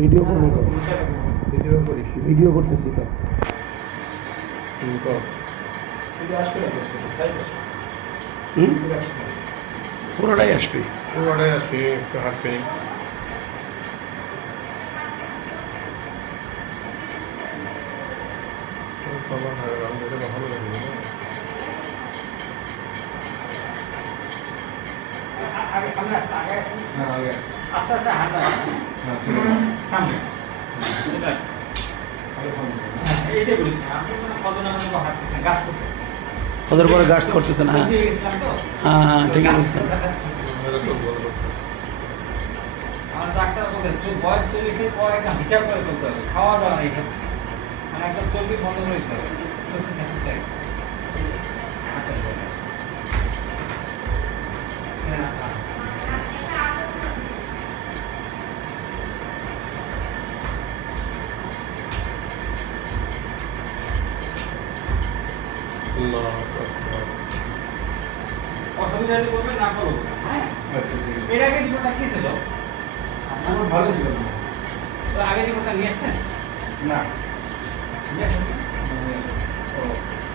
Video করবো তো, video করিস ভিডিও করতেছি তো। হুম, পুরোটাই আসবে। পুরোটাই আসবি একটু হাঁটবি ভালো লাগবে না আগে সামনে আসছে, আগে আসছে। হ্যাঁ আগে আসছে আস্তে আস্তে হাঁটা হ্যাঁ ঠিক আছে সামনে এটা আসছে। হ্যাঁ, এইটাই বলেছি আপনি মানে কতটা মানে হাঁটতেছেন গাছ করতেছেন ওদের পরে গাস্ট করতেছেন। হ্যাঁ দিয়ে গেছিলাম তো হ্যাঁ হ্যাঁ, ঠিক আছে। আমার ডাক্তার বলছেন বয়স 40-এর পর একটা হিসাব করে চলতে হবে, খাওয়া দাওয়া নেই মানে একটা চর্বি বন্ধ করে দিতে হবে। অসুবিধা হলে বলবেন, না করবো হ্যাঁ। আচ্ছা ঠিক আছে এর আগে রিপোর্টটা কি ছিল? আমার ভালো ছিল না তো আগে রিপোর্টটা নিয়ে আসছেন? না নিয়ে আসেন। ও